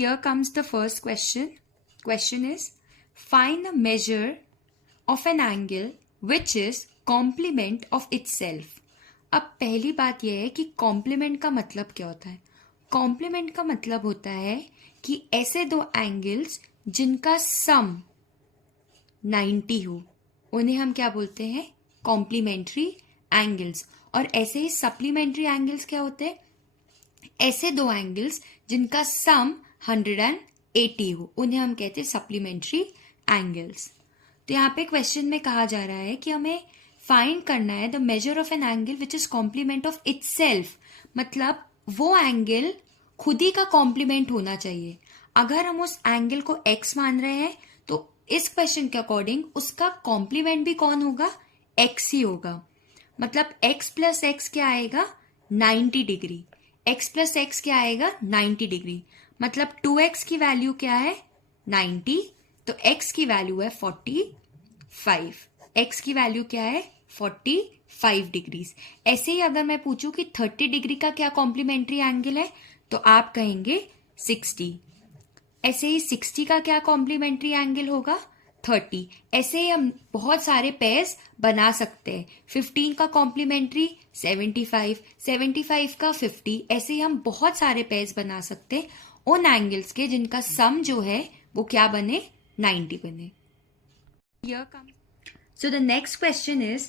Here comes the first question. Question is, find the measure of an angle which is complement of itself. अब पहली बात यह है कि कॉम्प्लीमेंट का मतलब क्या होता है. कॉम्प्लीमेंट का मतलब होता है कि ऐसे दो एंगल्स जिनका सम 90 हो उन्हें हम क्या बोलते हैं, कॉम्प्लीमेंट्री एंगल्स. और ऐसे ही सप्लीमेंट्री एंगल्स क्या होते हैं, ऐसे दो एंगल्स जिनका सम 180 हो उन्हें हम कहते हैं सप्लीमेंट्री एंगल्स. तो यहाँ पे क्वेश्चन में कहा जा रहा है कि हमें फाइंड करना है the measure of an angle which is complement of itself. मतलब वो एंगल खुद ही का कॉम्प्लीमेंट होना चाहिए. अगर हम उस एंगल को x मान रहे हैं तो इस क्वेश्चन के अकॉर्डिंग उसका कॉम्प्लीमेंट भी कौन होगा, x ही होगा. मतलब x प्लस एक्स क्या आएगा, 90 डिग्री. x प्लस एक्स क्या आएगा, 90 डिग्री. मतलब 2x की वैल्यू क्या है, 90. तो x की वैल्यू है 45. x की वैल्यू क्या है, 45 डिग्रीज. ऐसे ही अगर मैं पूछूं कि 30 डिग्री का क्या कॉम्प्लीमेंट्री एंगल है तो आप कहेंगे 60. ऐसे ही 60 का क्या कॉम्प्लीमेंट्री एंगल होगा, 30. ऐसे ही हम बहुत सारे पेयर्स बना सकते हैं. 15 का कॉम्प्लीमेंट्री 75, 75 का 50. ऐसे ही हम बहुत सारे पेयर्स बना सकते हैं उन एंगल्स के जिनका सम जो है वो क्या बने, 90 बने. So the next question is,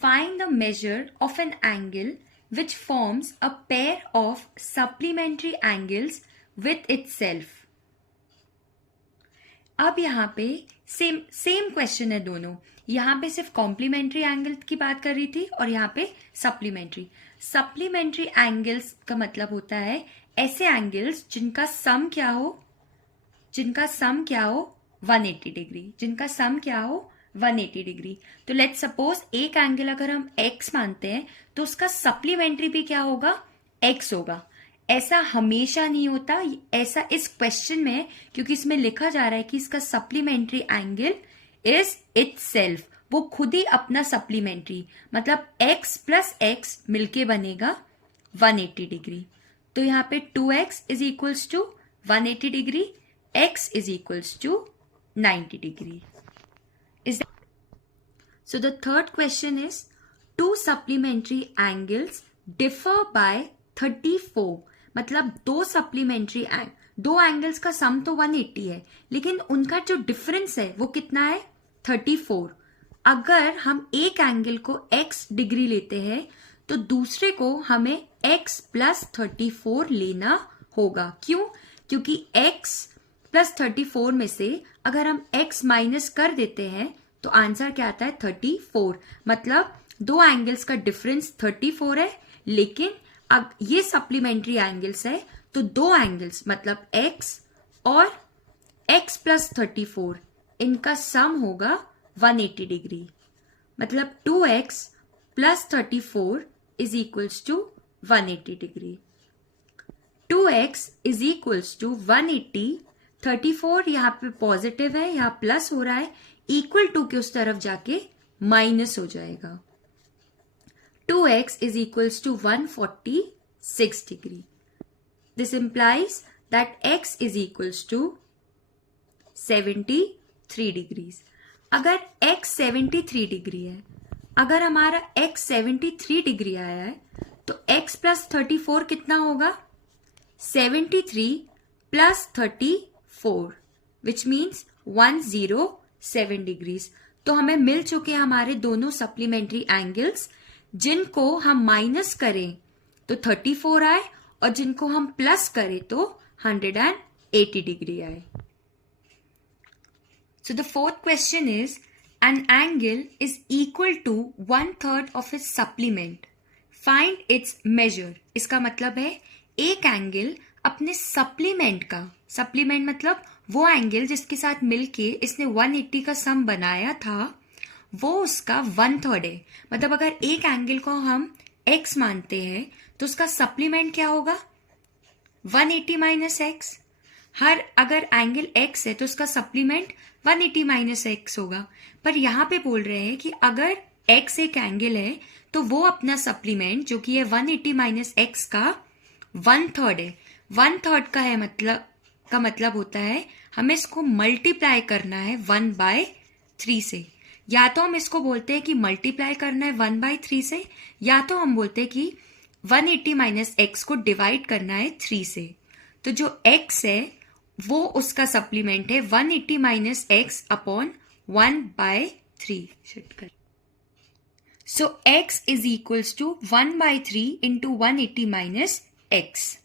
find the measure of an angle which forms a pair of supplementary angles with itself. अब यहाँ पे सेम क्वेश्चन है दोनों. यहाँ पे सिर्फ कॉम्प्लीमेंट्री एंगल की बात कर रही थी और यहाँ पे सप्लीमेंट्री. सप्लीमेंट्री एंगल्स का मतलब होता है ऐसे एंगल्स जिनका सम क्या हो, 180 डिग्री. जिनका सम क्या हो, 180 डिग्री. तो लेट्स सपोज एक एंगल अगर हम x मानते हैं तो उसका सप्लीमेंट्री भी क्या होगा, x होगा. ऐसा हमेशा नहीं होता. ऐसा इस क्वेश्चन में है क्योंकि इसमें लिखा जा रहा है कि इसका सप्लीमेंट्री एंगल इज इटसेल्फ. वो खुद ही अपना सप्लीमेंट्री, मतलब x प्लस एक्स मिलके बनेगा 180 डिग्री. तो यहाँ पे 2x is equals to 180 degree, x is equals to 90 degree. So the third question is, two supplementary angles differ by 34. मतलब दो एंगल्स का सम तो 180 है लेकिन उनका जो डिफरेंस है वो कितना है, 34. अगर हम एक एंगल को x डिग्री लेते हैं तो दूसरे को हमें x प्लस 34 लेना होगा. क्यों? क्योंकि x प्लस 34 में से अगर हम x माइनस कर देते हैं तो आंसर क्या आता है, 34. मतलब दो एंगल्स का डिफरेंस 34 है लेकिन अब ये सप्लीमेंट्री एंगल्स है तो दो एंगल्स मतलब x और x प्लस 34 इनका सम होगा 180 डिग्री. मतलब 2x plus 34 is equals to 180 degree. 2x is equals to 180. 34 यहाँ पे पॉजिटिव है, यहाँ प्लस हो रहा है, इक्वल टू के उस तरफ जाके माइनस हो जाएगा. 2x is equals to 146 degree. This implies that x is equals to 73 degrees. अगर x 73 डिग्री है, अगर हमारा x 73 डिग्री आया है तो x प्लस 34 कितना होगा, 73 प्लस 34 विच मीन्स 107 डिग्रीज. तो हमें मिल चुके हैं हमारे दोनों सप्लीमेंट्री एंगल्स. जिनको हम माइनस करें तो 34 आए और जिनको हम प्लस करें तो 180 डिग्री आए. So the fourth question is, an angle is equal to 1/3 of its supplement, find its measure. इसका मतलब है एक एंगल अपने सप्लीमेंट का, सप्लीमेंट मतलब वो एंगल जिसके साथ मिलके इसने 180 का सम बनाया था, वो उसका 1/3 है. मतलब अगर एक एंगल को हम x मानते हैं तो उसका सप्लीमेंट क्या होगा, 180 माइनस एक्स. अगर एंगल x है तो उसका सप्लीमेंट 180 माइनस एक्स होगा. पर यहाँ पे बोल रहे हैं कि अगर x एक एंगल है तो वो अपना सप्लीमेंट जो कि है 180 माइनस एक्स का 1/3 है. 1/3 का है मतलब का मतलब होता है हमें इसको मल्टीप्लाई करना है 1/3 से। या तो हम इसको बोलते हैं कि मल्टीप्लाई करना है 1/3 से, या तो हम बोलते हैं कि 180 माइनस एक्स को डिवाइड करना है 3 से। तो जो x है वो उसका सप्लीमेंट है 180 minus x upon 1/3। So x is equals to 1/3 into 180 minus x.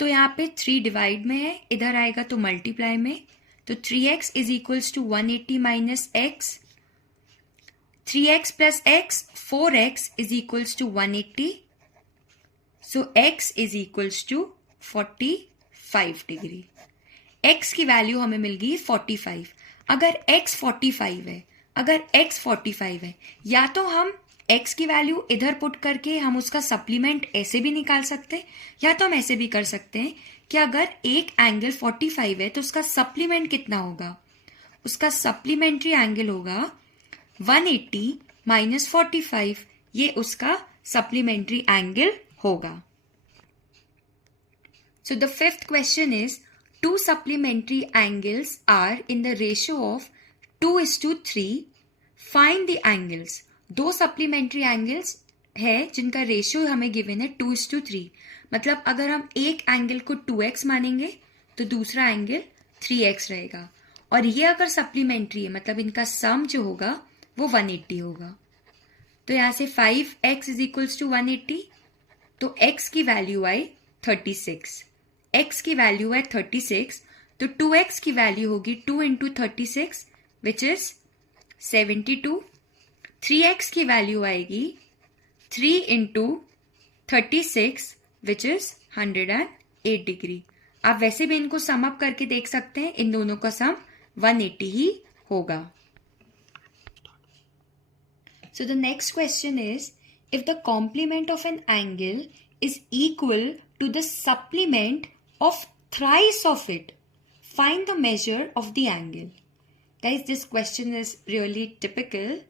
तो यहाँ पे 3 डिवाइड में है, इधर आएगा तो मल्टीप्लाई में। तो 3x is equals to 180 minus x, 3x plus x 4x is equals to 180। So x is equals to 45 degree. x की वैल्यू हमें मिल गई 45। अगर x 45 है, या तो हम x की वैल्यू इधर पुट करके हम उसका सप्लीमेंट ऐसे भी निकाल सकते हैं, या तो हम ऐसे भी कर सकते हैं कि अगर एक एंगल 45 है तो उसका सप्लीमेंट कितना होगा। उसका सप्लीमेंट्री एंगल होगा 180 माइनस 45, ये उसका सप्लीमेंट्री एंगल होगा। So the fifth question is, two supplementary angles are in the ratio of 2:3. Find the angles. दो supplementary angles है जिनका रेशियो हमें गिवन है 2:3। मतलब अगर हम एक एंगल को 2x मानेंगे तो दूसरा एंगल 3x रहेगा, और ये अगर सप्लीमेंट्री है मतलब इनका सम जो होगा वो 180 होगा। तो यहाँ से 5x इज इक्वल्स टू 180, तो x की वैल्यू आई 36। x की वैल्यू है 36, तो 2x की वैल्यू होगी 2 इंटू 36 विच इज 72। 3x की वैल्यू आएगी 3 इंटू 36 विच इज 108 डिग्री। आप वैसे भी इनको सम अप करके देख सकते हैं, इन दोनों का सम 180 ही होगा। So the next question is, if the complement of an angle is equal to the supplement of thrice of it, find the measure of the angle. Guys, this question is really typical,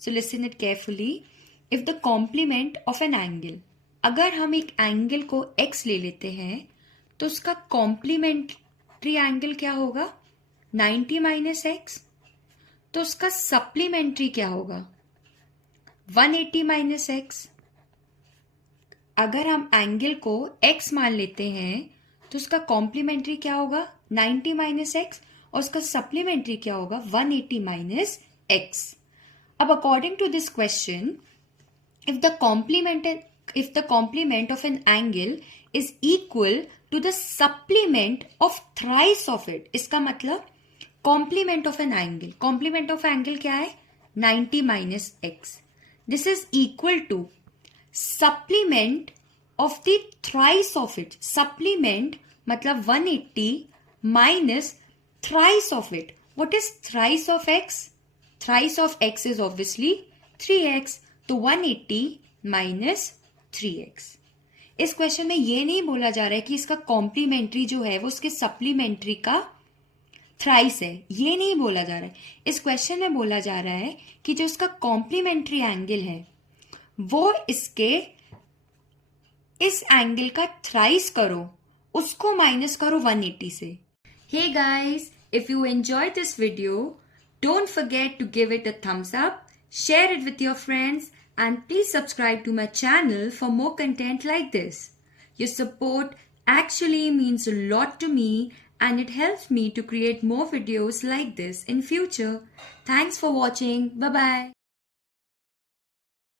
so listen it carefully. If the complement of an angle, अगर हम एक angle को x ले लेते हैं तो उसका complementary angle क्या होगा 90 माइनस एक्स। तो उसका सप्लीमेंट्री क्या होगा 180 माइनस एक्स। अगर हम एंगल को x मान लेते हैं तो उसका कॉम्प्लीमेंट्री क्या होगा 90 माइनस एक्स, और उसका सप्लीमेंट्री क्या होगा 180 माइनस एक्स। अब according to this question, if the complement of an angle is equal to the supplement of thrice of it, इसका मतलब complement of an angle क्या है 90 minus x. This is equal to supplement of the thrice of it. Supplement मतलब 180 minus thrice of it. What is thrice of x? Thrice of x is obviously 3x. तो 180 minus 3x. इस question में ये नहीं बोला जा रहा है कि इसका कॉम्प्लीमेंट्री जो है वो उसके सप्लीमेंट्री का थ्राइस है, ये नहीं बोला जा रहा है। इस क्वेश्चन में बोला जा रहा है कि जो इसका कॉम्प्लीमेंट्री एंगल है वो इसके इस एंगल का थ्राइस करो, उसको माइनस करो 180 से। Hey guys, if you enjoy this video, don't forget to give it a thumbs up, share it with your friends, and please subscribe to my channel for more content like this. Your support actually means a lot to me, and it helps me to create more videos like this in future. Thanks for watching. Bye bye.